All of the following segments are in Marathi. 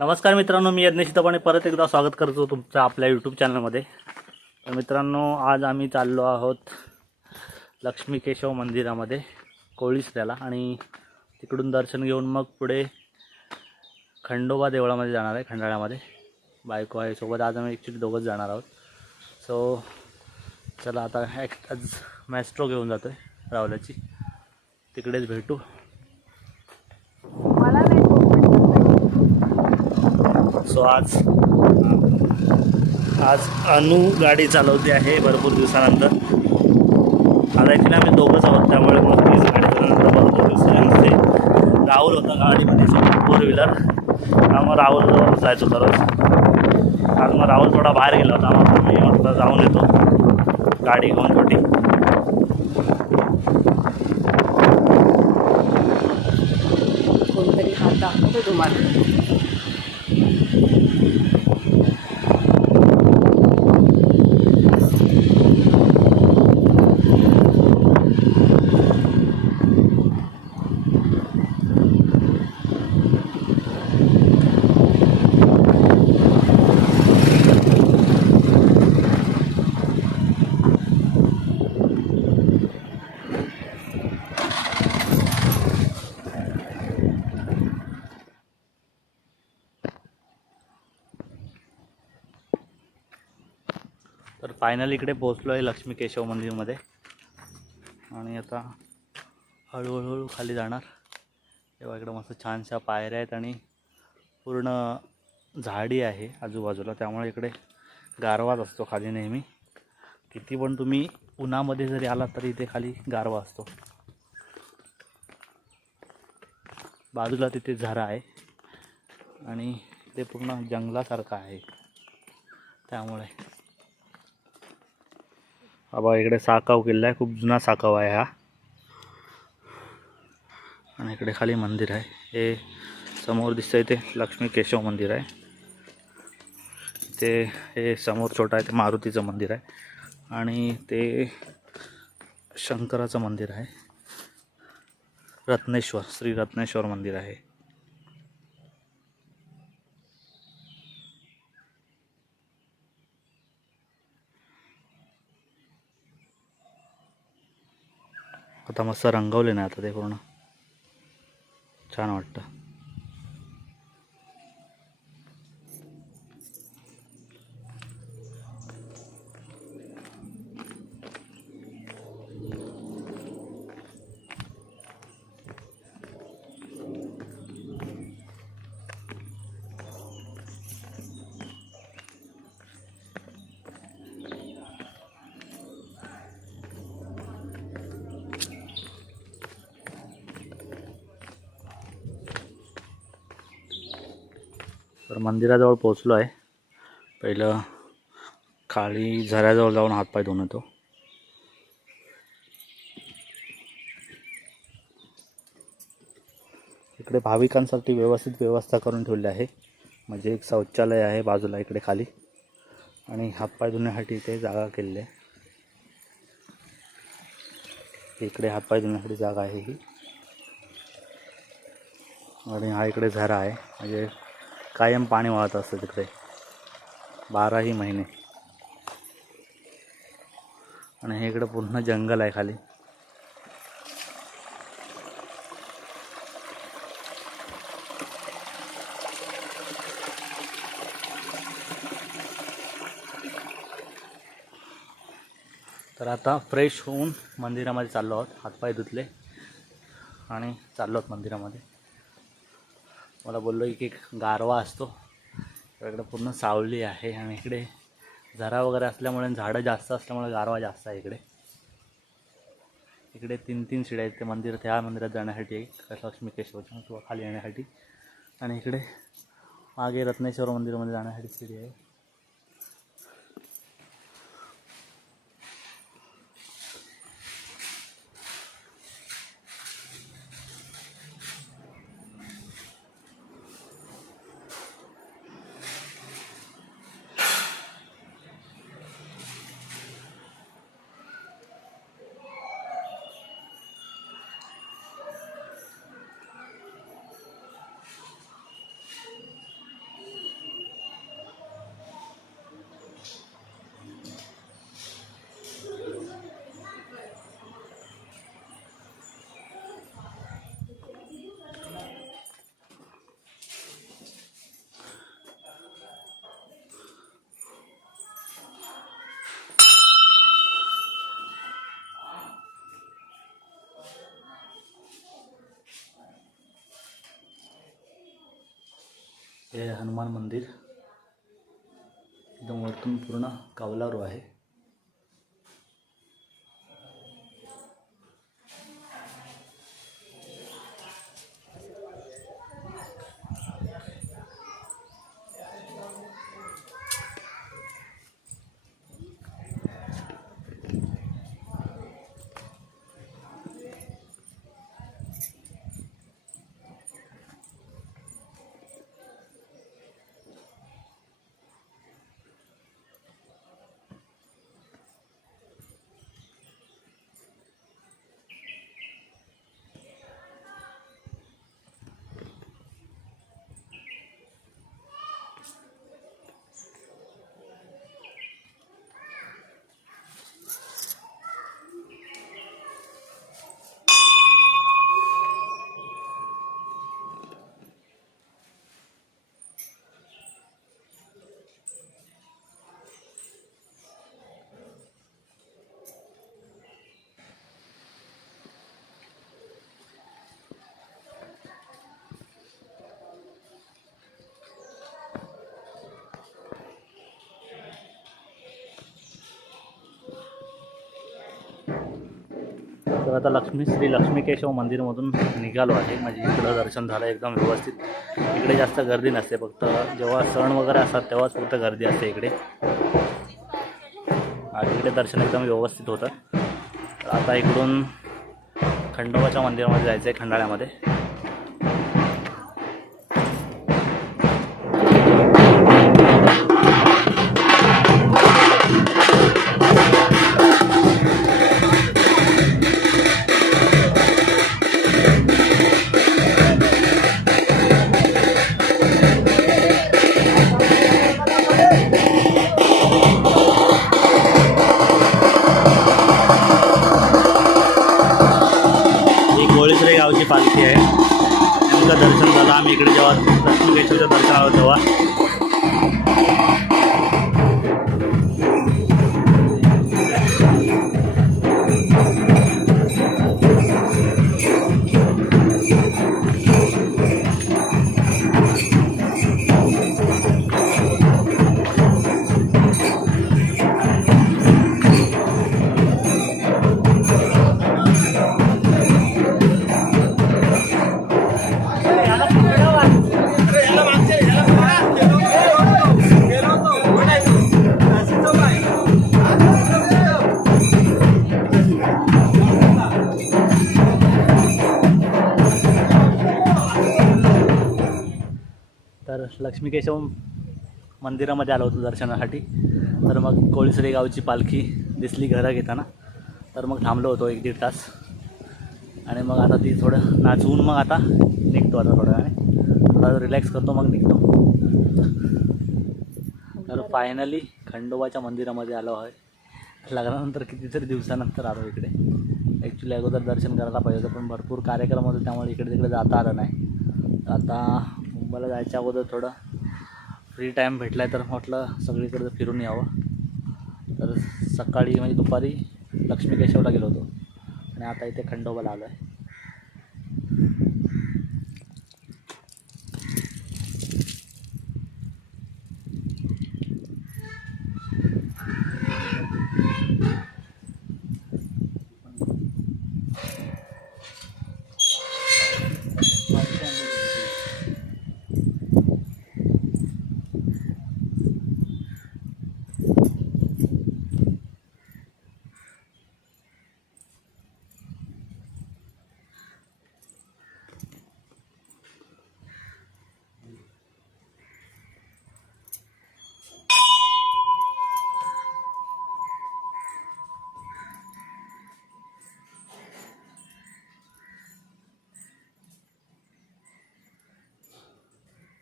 नमस्कार मित्रांनो मी यज्ञेश परत एकदा स्वागत करतो तुमचं आपल्या यूट्यूब चॅनलमध्ये तर मित्रांनो आज आम्ही चाललो आहोत लक्ष्मी केशव मंदिरामध्ये कोळीसऱ्याला आणि तिकडून दर्शन घेऊन मग पुढे खंडोबा देवळामध्ये जाणार आहे खंडाळ्यामध्ये. बायको आहे सोबत आज आम्ही ॲक्च्युली दोघंच जाणार आहोत. सो चला आता ॲक्ट आज मॅस्ट्रो घेऊन जातो आहे रावल्याची. तिकडेच भेटू मला नाही कोकण सो आज आज अनु गाडी चालवते आहे भरपूर दिवसानंतर. आता इथे आम्ही दोघंच आहोत त्यामुळे मग तीच गाडी चालवल्यानंतर भरपूर दिवसानंतर राहुल होता गाडीमध्ये फोर व्हीलर त्यामुळे राहुल जायचो दररोज. आज मग राहुल थोडा बाहेर गेला होता मग मी म्हटलं जाऊन येतो. गाडी घेऊन छोटी. कोणतरी हात दाखवतो तुम्हाला. फायनल इकडे पोचलो आहे लक्ष्मी केशव मंदिरमध्ये. आणि आता हळूहळूहळू खाली जाणार. तेव्हा इकडं मस्त छानशा पायऱ्या आहेत आणि पूर्ण झाडी आहे आजूबाजूला. त्यामुळे इकडे गारवाच असतो खाली नेहमी. किती पण तुम्ही उन्हामध्ये जरी आलात तरी इथे खाली गारवा असतो. बाजूला तिथे झरा आहे. आणि ते पूर्ण जंगलासारखं आहे. त्यामुळे बाबा इकडे साकाव किल्ला आहे. खूप जुना साकाव आहे हा. आणि इकडे खाली मंदिर आहे. हे समोर दिसतंय ते लक्ष्मी केशव मंदिर आहे. ते हे समोर छोटं आहे ते मारुतीचं मंदिर आहे. आणि ते शंकराचं मंदिर आहे. रत्नेश्वर श्री रत्नेश्वर मंदिर आहे. आता मस्त रंगवले ना आता ते पूर्ण. छान वाटतं. तर मंदिराजवळ पोचलो आहे पहिलं खाली झऱ्याजवळ जाऊन हातपाय धुवून येतो. इकडे भाविकांसाठी व्यवस्थित व्यवस्था करून ठेवली आहे. म्हणजे एक शौचालय आहे बाजूला इकडे खाली. आणि हातपाय धुण्यासाठी इथे जागा केलेली आहे. इकडे हातपाय धुण्यासाठी जागा आहे ही. आणि हा इकडे झरा आहे. म्हणजे कायम पाणी वाहत असतं तिकडे. बाराही महिने. आणि हे इकडं पूर्ण जंगल आहे खाली. तर आता फ्रेश होऊन मंदिरामध्ये चाललो आहोत. हातपाय धुतले आणि चाललो आहोत मंदिरामध्ये. मला बोललो की एक गारवा असतो. इकडे पूर्ण सावली आहे आणि इकडे झरा वगैरे असल्यामुळे झाडं जास्त असल्यामुळे गारवा जास्त आहे इकडे. इकडे तीन तीन शिड्या आहेत. ते मंदिर त्या मंदिरात जाण्यासाठी एक लक्ष्मी केशवच्या किंवा खाली येण्यासाठी. आणि इकडे मागे रत्नेश्वर मंदिरामध्ये जाण्यासाठी शिडी आहे. हे हनुमान मंदिर. एकदम वरतून पूर्ण कावलारू आहे. तर आता लक्ष्मी श्री लक्ष्मी केशव मंदिरमधून निघालो आहे. म्हणजे इकडं दर्शन झालं एकदम व्यवस्थित. इकडे जास्त गर्दी नसते फक्त जेव्हा सण वगैरे असतात तेव्हाच फक्त गर्दी असते इकडे. आणि इकडे दर्शन एकदम व्यवस्थित होतं. आता इकडून खंडोबाच्या मंदिरामध्ये जायचं आहे खंडाळ्यामध्ये. जेव्हा लक्ष्मी केशवचं दर्शन आलो तर लक्ष्मी केशव मंदिरामध्ये आलो होतो दर्शनासाठी. तर मग कोळीसरे गावची पालखी दिसली घरं घेताना. तर मग थांबलो होतो एक दीड तास. आणि मग आता ती थोडं नाचवून मग आता निघतो आता थोड्या वेळाने. थोडा रिलॅक्स करतो मग निघतो. तर फायनली खंडोबाच्या मंदिरामध्ये आलो आहे. लग्नानंतर कितीतरी दिवसानंतर आलो इकडे. ॲक्च्युली अगोदर दर्शन करायला पाहिजे होतं पण भरपूर कार्यक्रम होते त्यामुळे इकडे तिकडे जाता आलं नाही. आता मुंबईला जायच्या अगोदर थोडं फ्री टाईम भेटला आहे तर म्हटलं सगळीकडे फिरून यावं. तर सकाळी म्हणजे दुपारी लक्ष्मी केशवला गेलो होतो. आणि आता इथे खंडोबाला आलो आहे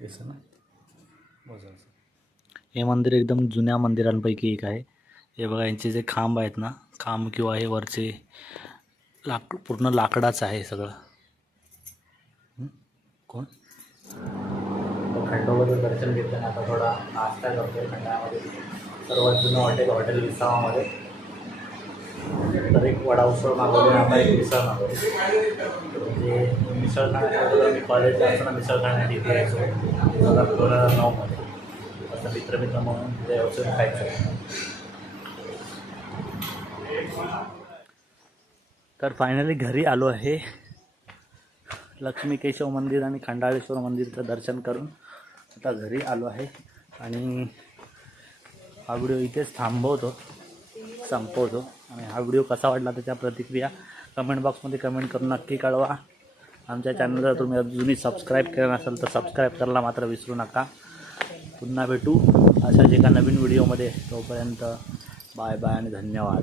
ना? हे मंदिर एकदम जुन्या मंदिरांपैकी एक आहे. हे बघा यांचे जे खांब आहेत ना खांब किंवा हे वरचे लाक पूर्ण लाकडाचं आहे सगळं? कोण? खंडोबाचं दर्शन घेताना आता थोडा नाश्ता करतोय खंडामध्ये. सर्वात जुनं हॉटेल हॉटेल विसावामध्ये. तर एक वडा उसळ मागवली आता एक मिसळ मागवली म्हणजे मिसळ खाण्यासाठी मी कॉलेजला असताना मिसळ खाण्यासाठी इथे यायचो. दोन हजार दोन हजार नऊमध्ये असं मित्र मित्र म्हणून ते औषध खायचं. तर फायनली घरी आलो आहे. लक्ष्मी केशव मंदिर आणि खंडाळेश्वर मंदिरचं दर्शन करून आता घरी आलो आहे. आणि हा व्हिडिओ इथेच थांबवतो. संपवतो. आणि हा व्हिडिओ कसा वाटला त्याच्या प्रतिक्रिया कमेंट बॉक्समध्ये कमेंट करून नक्की कळवा. आमच्या चॅनलला तुम्ही अजूनही सबस्क्राईब केलं नसेल तर सबस्क्राईब करायला मात्र विसरू नका. पुन्हा भेटू अशाच एका नवीन व्हिडिओमध्ये तोपर्यंत बाय बाय आणि धन्यवाद.